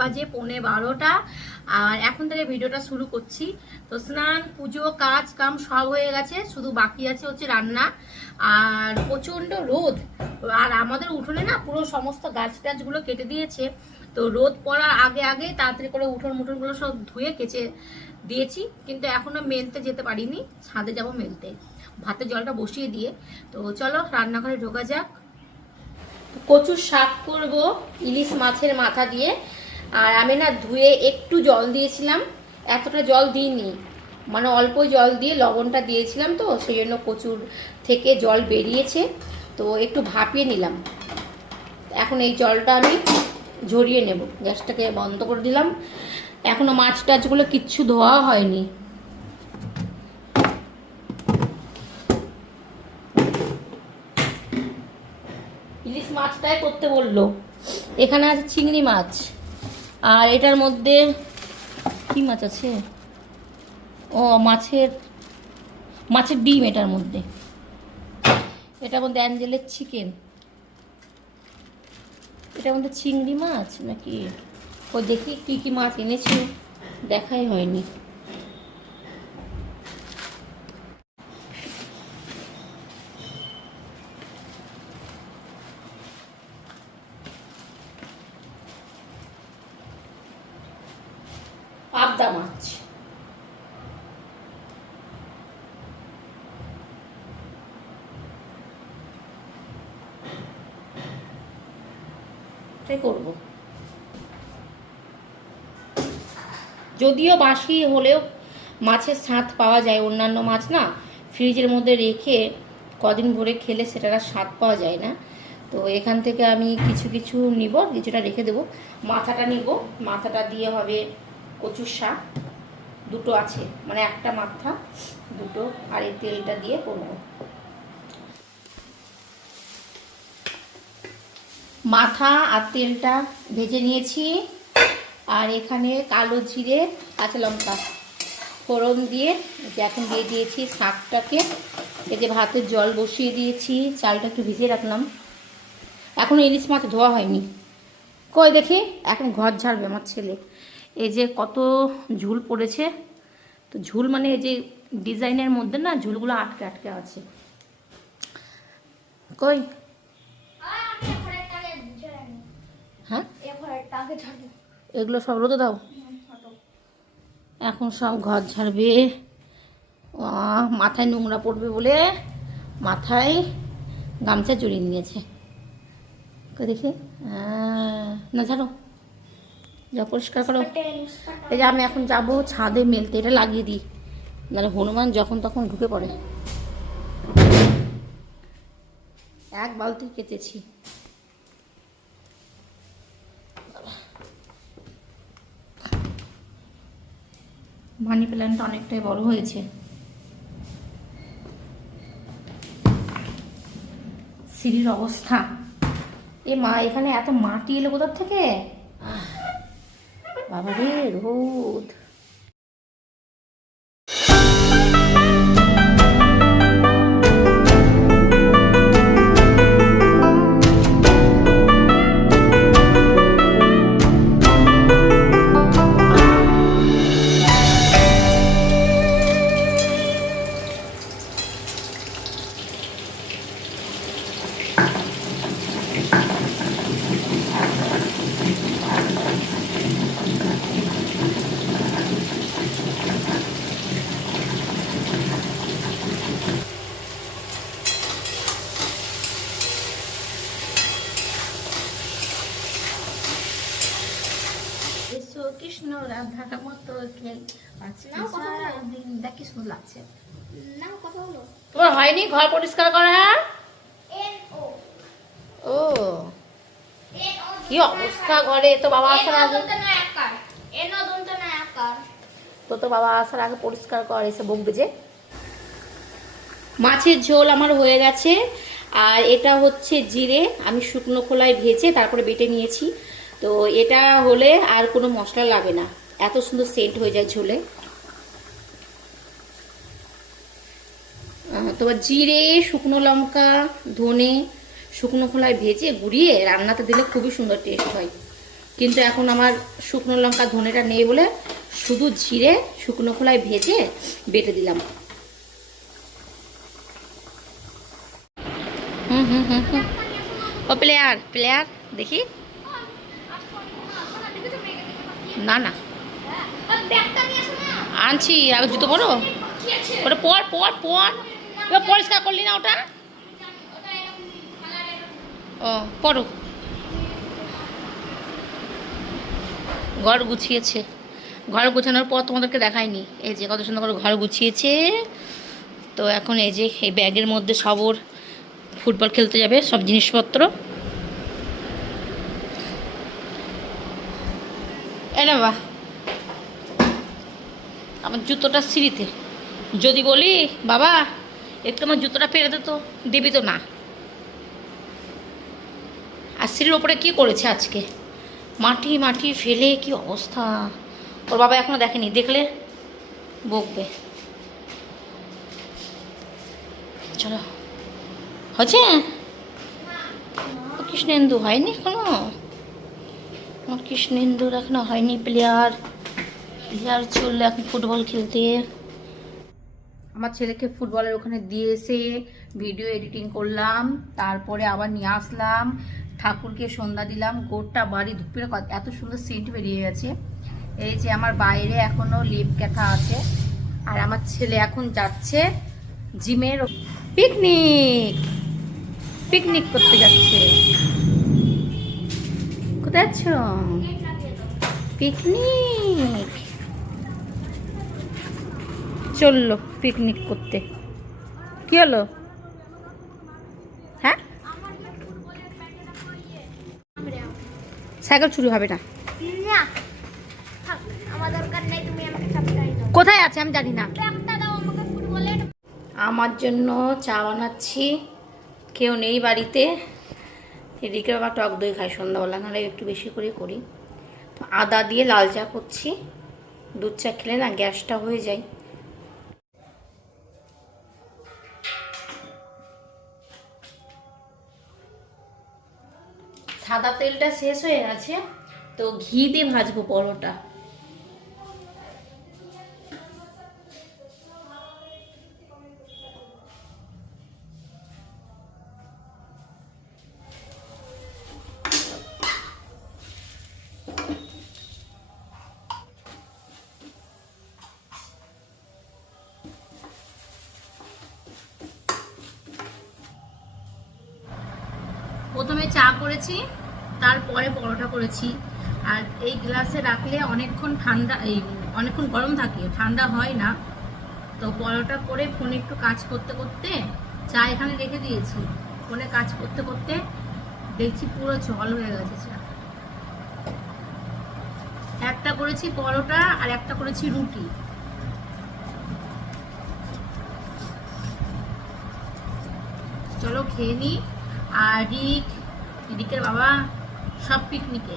বাজে 11:15 আর এখন থেকে ভিডিওটা শুরু করছি। তো স্নান পুজো কাজ কাম সব হয়ে গেছে, শুধু বাকি আছে হচ্ছে রান্না। আর প্রচন্ড রোদ, আর আমাদের উঠোনে না পুরো সমস্ত গাছ টাছগুলো কেটে দিয়েছে। তো রোদ পড়ার আগে আগে তাড়াতাড়ি করে মুঠোনগুলো সব ধুয়ে কেচে দিয়েছি, কিন্তু এখনো মেলতে যেতে পারিনি, ছাদে যাব মেলতে, ভাতের জলটা বসিয়ে দিয়ে। তো চলো রান্নাঘরে ঢোকা যাক। কচুর শাক করব ইলিশ মাছের মাথা দিয়ে। আর আমি না ধুয়ে একটু জল দিয়েছিলাম, এতটা জল দিইনি, মানে অল্প জল দিয়ে লবণটা দিয়েছিলাম, তো সেই জন্য কচুর থেকে জল বেরিয়েছে। তো একটু ভাপিয়ে নিলাম, এখন এই জলটা আমি ঝরিয়ে নেব। গ্যাসটাকে বন্ধ করে দিলাম। এখনো মাছ টাছগুলো কিচ্ছু ধোয়া হয়নি। ইলিশ মাছটাই করতে বললো। এখানে আছে চিংড়ি মাছ, আর এটার মধ্যে কি মাছ আছে? ও মাছের ডিম। এটার মধ্যে অ্যাঞ্জেলের চিকেন। এটার মধ্যে চিংড়ি মাছ নাকি, ও দেখি কি কি মাছ এনেছে, দেখাই হয়নি। পাবদা মাছ, করব। যদিও বাসি হলেও মাছের স্বাদ পাওয়া যায়, অন্যান্য মাছ না ফ্রিজের মধ্যে রেখে কদিন ভরে খেলে সেটার আর স্বাদ পাওয়া যায় না। তো এখান থেকে আমি কিছু কিছু নিব, কিছুটা রেখে দেব। মাথাটা নিব, মাথাটা দিয়ে হবে কচুর শাক। দুটো আছে, মানে একটা মাথা দুটো, আর এই তেলটা দিয়ে করবো। মাথা আর তেলটা ভেজে নিয়েছি, আর এখানে কালো জিরে কাঁচা লঙ্কা ফোড়ন দিয়ে এখন দিয়ে দিয়েছি শাকটাকে। এই যে ভাতের জল বসিয়ে দিয়েছি, চালটা একটু ভিজিয়ে রাখলাম। এখনো ইলিশ মাছ ধোয়া হয়নি, কই দেখি। এখন ঘর ঝাড়বে আমার ছেলে। এই যে কত ঝুল পড়েছে, তো ঝুল মানে এই যে ডিজাইনের মধ্যে না ঝুলগুলো আটকে আটকে আছে। কই হ্যাঁ, এগুলো সব রোদে দাও। এখন সব ঘর ঝাড়বে। মাথায় নোংরা পড়বে বলে মাথায় গামছা জড়িয়ে নিয়েছে। দেখি না, ঝাড়ো, যা পরিষ্কার করো। এই যে আমি এখন যাব ছাদে মেলতে, এটা লাগিয়ে দিই, নাহলে হনুমান যখন তখন ঢুকে পড়ে। এক বালতি কেচেছি। মানি প্ল্যান্টটা অনেকটাই বড় হয়েছে। সিঁড়ির অবস্থা, এ মা, এখানে এত মাটি এলো কোথার থেকে? বাবা রে, রোদ। কৃষ্ণ রাধার মতো কি সুন্দর লাগছে। তোমার হয়নি ঘর পরিষ্কার করা? ও কি অবস্থা ঘরে, তো বাবা আসার আগে, তো বাবা আসার আগে পরিষ্কার কর, এসে বকবে যে। মাছের ঝোল আমার হয়ে গেছে, আর এটা হচ্ছে জিরে আমি শুকনো খোলায় ভেজে তারপরে বেটে নিয়েছি। তো এটা হলে আর কোনো মশলা লাগে না, এত সুন্দর সেন্ট হয়ে যায় ঝোলে। তোমার জিরে শুকনো লঙ্কা ধনে শুকনো খোলায় ভেজে গুঁড়িয়ে রান্নাতে দিলে খুবই সুন্দর টেস্ট হয়। তো কিন্তু এখন আমার শুকনো লঙ্কা ধনেটা নেই বলে শুধু জিরে শুকনো খোলায় ভেজে বেটে দিলাম। ও প্লেয়ার প্লেয়ার দেখি, না না আনছি, আগে জুতো পরো, ওটা পর পর পর, এবার পরিষ্কার করলি না ওটা? ও পরো। ঘর গুছিয়েছে, ঘর গুছানোর পর তোমাদেরকে দেখায়নি, এই যে কত সুন্দর করে ঘর গুছিয়েছে। তো এখন এই যে এই ব্যাগের মধ্যে সব ওর ফুটবল খেলতে যাবে সব জিনিসপত্র। এনে বাবা আমার জুতোটা সিঁড়িতে, যদি বলি বাবা একটু আমার জুতোটা পেরে দে তো, দিবি তো না। আর সিঁড়ির ওপরে কী করেছে আজকে, মাটি মাটি ফেলে কি অবস্থা। ওর বাবা এখনো দেখেনি, দেখলে বকবে। চলো হচ্ছে কৃষ্ণেন্দু হয়নি এখনো, আমার কৃষ্ণেন্দুর এখনো হয়নি প্লেয়ার। প্লেয়ার চললে এখন ফুটবল খেলতে। আমার ছেলেকে ফুটবলের ওখানে দিয়ে এসে ভিডিও এডিটিং করলাম, তারপরে আবার নিয়ে আসলাম, ঠাকুরকে সন্ধ্যা দিলাম, গোটা বাড়ি ধুপিয়ে এত সুন্দর সেন্ট বেরিয়ে গেছে। এই যে আমার বাইরে এখনো লেপ কাঁথা আছে। আর আমার ছেলে এখন যাচ্ছে জিমের পিকনিক, পিকনিক করতে যাচ্ছে। কোথায় যাচ্ছ? পিকনিক চললো পিকনিক করতে। কি হলো? হ্যাঁ সাইকেল চুরি হবে না, কোথায় আছে আমি জানি না। আমার জন্য চা বানাচ্ছি, কেউ নেই বাড়িতে। এদিকে বাবা টক দই খাই সন্ধ্যাবেলা, নাহলে একটু বেশি করে করি। আদা দিয়ে লাল চা করছি, দুধ চা খেলে না গ্যাসটা হয়ে যায়। সাদা তেলটা শেষ হয়ে গেছে, তো ঘি দিয়ে ভাজবো পরোটা। প্রথমে চা করেছি, তারপরে পরোটা করেছি। আর এই গ্লাসে রাখলে অনেকক্ষণ ঠান্ডা, এই অনেকক্ষণ গরম থাকে, ঠান্ডা হয় না। তো পরোটা করে ফোনে একটু কাজ করতে করতে চা এখানে রেখে দিয়েছি, ফোনে কাজ করতে করতে দেখছি পুরো জল হয়ে গেছে চা। একটা করেছি পরোটা আর একটা করেছি রুটি। চলো খেয়ে নিই। আর রিকের বাবা সব পিকনিকে।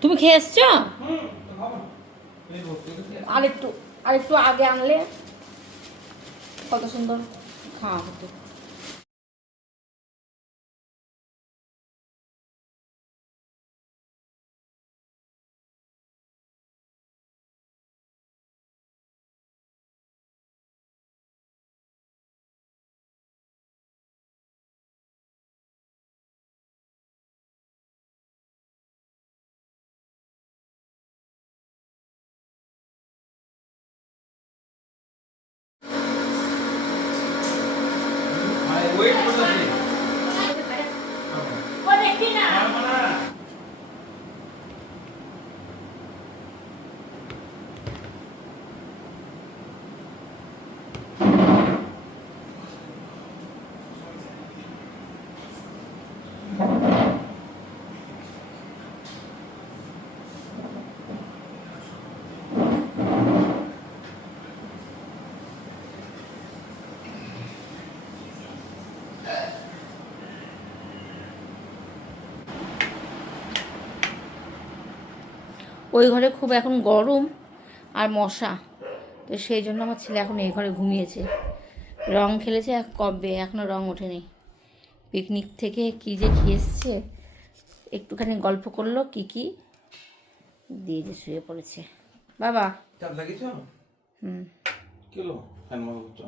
তুমি খেয়ে এসছো? আরেকটু আগে আনলে কত সুন্দর খাওয়া হতো। ওই ঘরে খুব এখন গরম আর মশা, তো সেই জন্য আমার ছেলে এখন এই ঘরে ঘুমিয়েছে। রং খেলেছে কবে, এখনও রং ওঠেনি। পিকনিক থেকে কী যে খেয়ে এসছে, একটুখানি গল্প করলো কি দিয়ে যে শুয়ে পড়েছে বাবা। চাপ লাগিয়েছ? হুম। কি হলো? ফ্যান বন্ধ করছো?